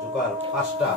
Joker 5টা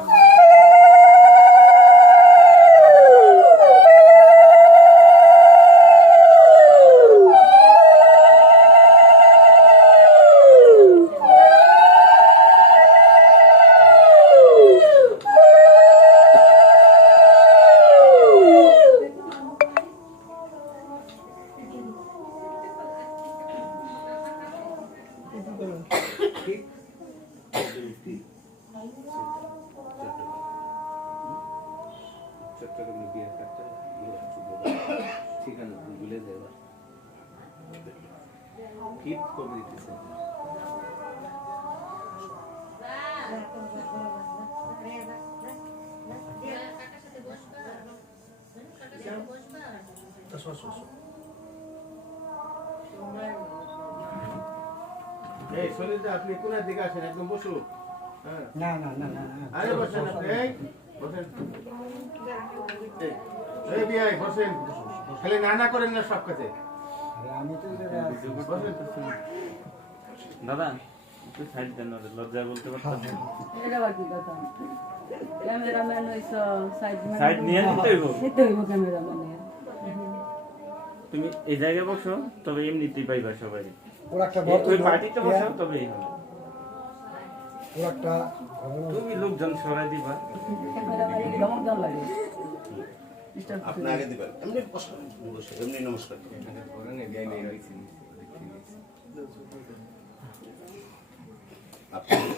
এই শরীরটা আপনি কোন দিকে আসেন একদম বসুন না না না না আরে বসেন আপনি বসেন এই বিয়াই বসেন খালি না করেন না সব কাছে আমি তো দাদা একটু সাইড দেন না লজ্জা বলতে পারতাম এটা বাকি কথা ক্যামেরাম্যান হইছো সাইড নিয়ে নিতে হইব ক্যামেরাম্যানের তুমি এই জায়গায় বসো তবে এমনিতেই পাইবা সবাই ওর একটা বড় ওই পার্টিতে বসো তবেই হবে ওর একটা তুমি লোকজন সরাই দিবা ক্যামেরাম্যানের ধমক দাও লাগে আপনি আগে দিবেন এমনি বসুন এমনি নমস্কার আপনি